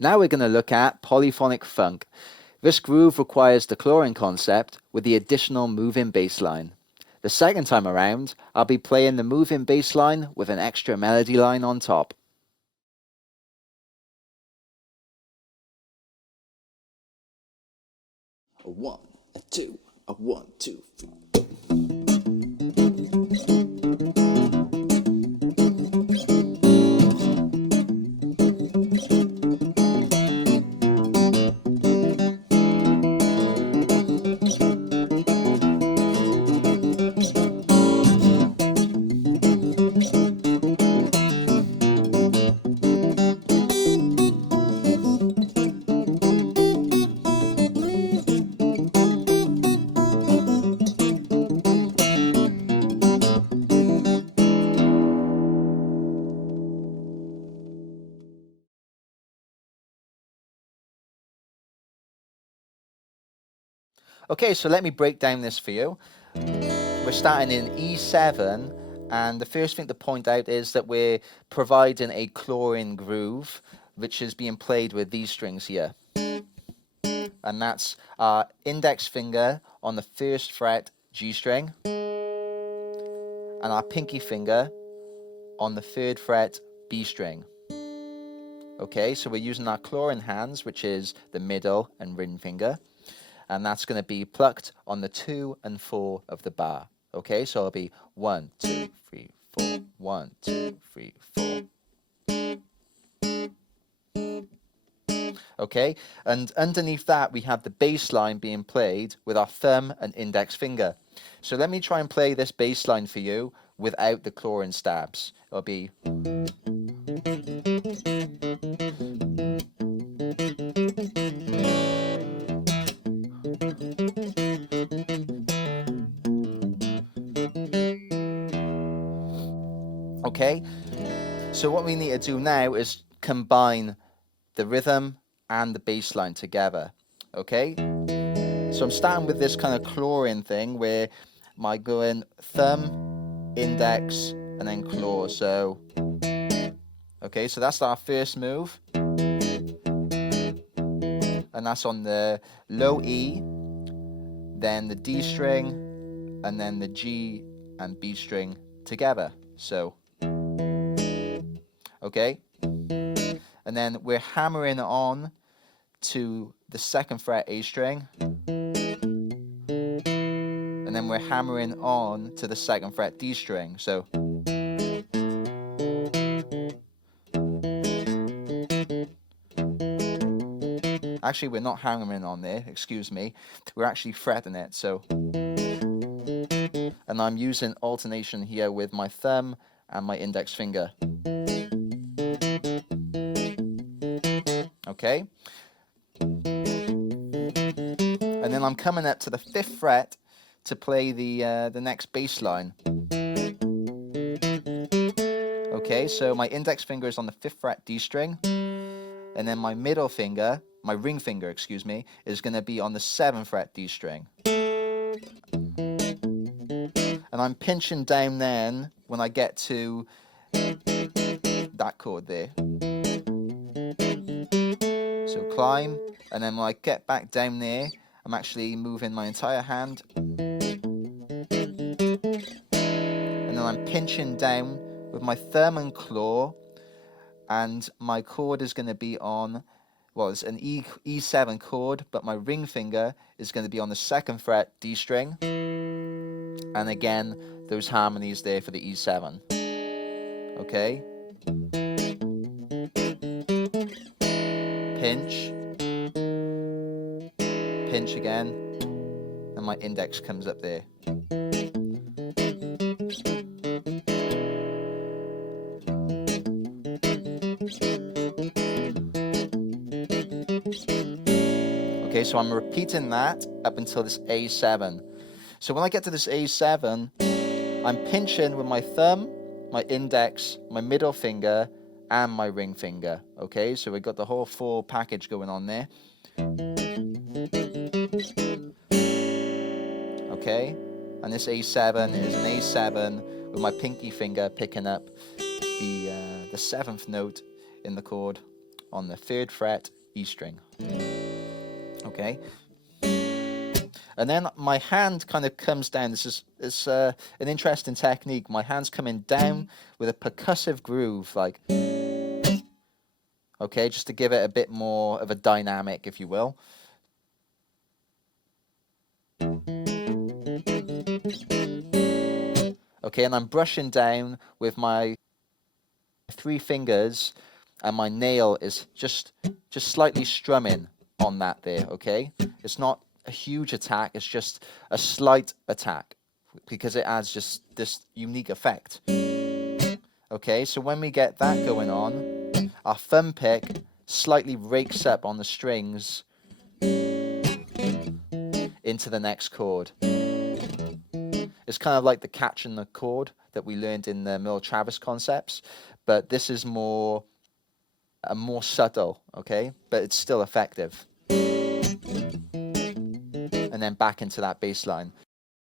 Now we're going to look at polyphonic funk. This groove requires the chlorine concept with the additional move-in bass line. The second time around, I'll be playing the move-in bass line with an extra melody line on top. A 1, a 2, a 1, 2, 3. Okay, so let me break down this for you. We're starting in E7, and the first thing to point out is that we're providing a chlorine groove, which is being played with these strings here. And that's our index finger on the 1st fret G string, and our pinky finger on the 3rd fret B string. Okay, so we're using our chlorine hands, which is the middle and ring finger, and that's going to be plucked on the 2 and 4 of the bar. Okay, so it'll be 1, 2, 3, 4, 1, 2, 3, 4. Okay, and underneath that we have the bass line being played with our thumb and index finger. So let me try and play this bass line for you without the chlorine stabs. It'll be... Okay, so what we need to do now is combine the rhythm and the bass line together. Okay, so I'm starting with this kind of chlorine thing where I'm going thumb, index, and then claw. So, okay, so that's our first move, and that's on the low E, then the D string, and then the G and B string together. So, okay, and then we're hammering on to the 2nd fret A string, and then we're hammering on to the 2nd fret D string. So, actually we're not hammering on there, excuse me, we're actually fretting it. So, and I'm using alternation here with my thumb and my index finger. Okay, and then I'm coming up to the 5th fret to play the next bass line. Okay, so my index finger is on the 5th fret D string, and then my middle finger, my ring finger, excuse me, is going to be on the 7th fret D string. And I'm pinching down then when I get to that chord there. So climb, and then when I get back down there, I'm actually moving my entire hand. And then I'm pinching down with my thumb and claw, and my chord is going to be on, well, it's an E7 chord, but my ring finger is going to be on the 2nd fret D string. And again, those harmonies there for the E7. Okay? Pinch. Pinch again. And my index comes up there. Okay, so I'm repeating that up until this A7. So when I get to this A7, I'm pinching with my thumb, my index, my middle finger, and my ring finger. Okay, so we've got the whole full package going on there. Okay, and this A7 is an A7 with my pinky finger picking up the 7th note in the chord. on the 3rd fret E string. Okay. And then my hand kind of comes down. This is an interesting technique. My hand's coming down with a percussive groove, like, okay, just to give it a bit more of a dynamic, if you will. Okay, and I'm brushing down with my 3 fingers, and my nail is just slightly strumming on that there, okay? It's not a huge attack, it's just a slight attack, because it adds just this unique effect. Okay, so when we get that going on, our thumb pick slightly rakes up on the strings into the next chord. It's kind of like the catch and the chord that we learned in the Merle Travis concepts, but this is more subtle, okay? But it's still effective. And then back into that bass line.